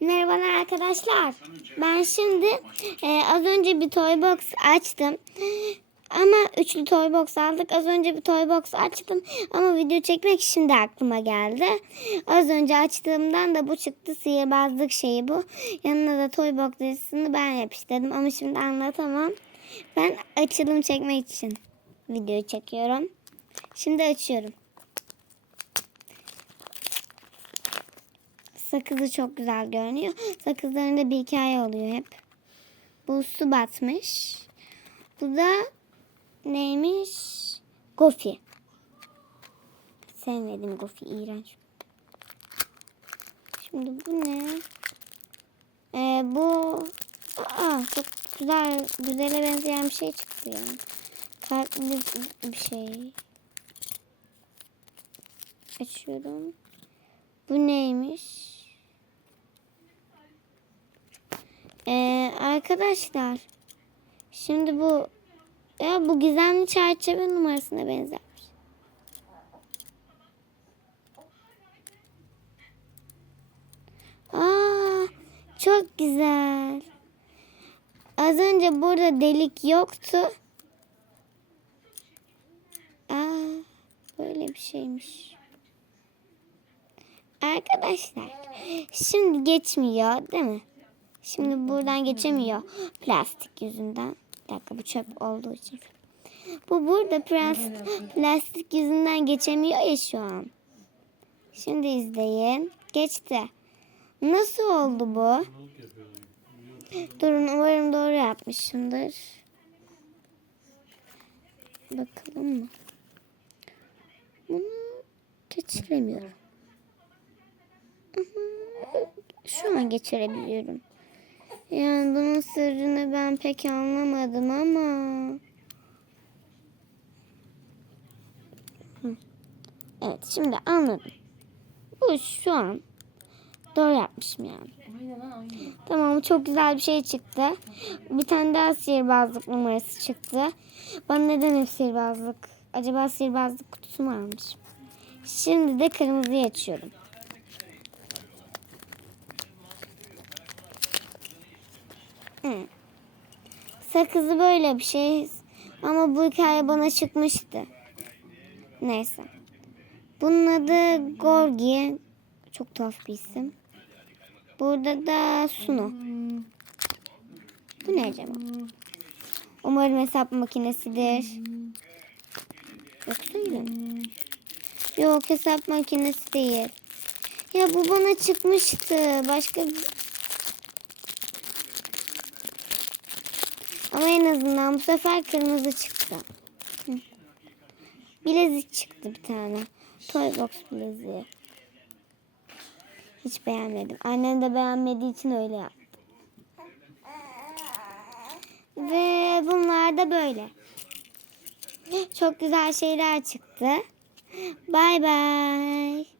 Merhabalar arkadaşlar. Ben şimdi e, az önce bir toy box açtım. Ama üçlü toy box aldık. Az önce bir toy box açtım. Ama video çekmek şimdi aklıma geldi. Az önce açtığımdan da bu çıktı. Sihirbazlık şeyi bu. Yanına da toy box dizisini ben yapıştırdım. Ama şimdi anlatamam. Ben açılım çekmek için video çekiyorum. Şimdi açıyorum. Sakızı çok güzel görünüyor. Sakızlarında bir hikaye oluyor hep. Bu su batmış. Bu da neymiş? Gofi. Sevmedim Gofi. iğrenç. Şimdi bu ne? Ee, bu Aa, çok güzel, güzele benzeyen bir şey çıktı ya. Farklı bir şey. Açıyorum. Bu neymiş? Ee, arkadaşlar şimdi bu ya bu gizemli çerçeve numarasına benzermiş. Aa, çok güzel. Az önce burada delik yoktu. Aa, böyle bir şeymiş. Arkadaşlar şimdi geçmiyor değil mi? Şimdi buradan geçemiyor plastik yüzünden. Bir dakika bu çöp olduğu için. Bu burada plastik, plastik yüzünden geçemiyor ya şu an. Şimdi izleyin. Geçti. Nasıl oldu bu? Durun umarım doğru yapmışımdır. Bakalım mı? Bunu geçiremiyorum. Şu an geçirebiliyorum. Yani bunun sırrını ben pek anlamadım ama. Evet şimdi anladım. Bu şu an doğru yapmışım yani. Tamam çok güzel bir şey çıktı. Bir tane daha sihirbazlık numarası çıktı. Bana neden hep sihirbazlık? Acaba sihirbazlık kutusu mu almışım? Şimdi de kırmızıyı açıyorum. Sakızı böyle bir şey. Ama bu hikaye bana çıkmıştı. Neyse. Bunun adı Gorgi. Çok tuhaf bir isim. Burada da Suno. Bu ne acaba? Umarım hesap makinesidir. Yoksa mi? Yok hesap makinesi değil. Ya bu bana çıkmıştı. Başka bir... Ama en azından bu sefer kırmızı çıktı. Hı. Bilezik çıktı bir tane. Toy box bileziği. Hiç beğenmedim. Annem de beğenmediği için öyle yaptı. Ve bunlar da böyle. Çok güzel şeyler çıktı. Bay bay.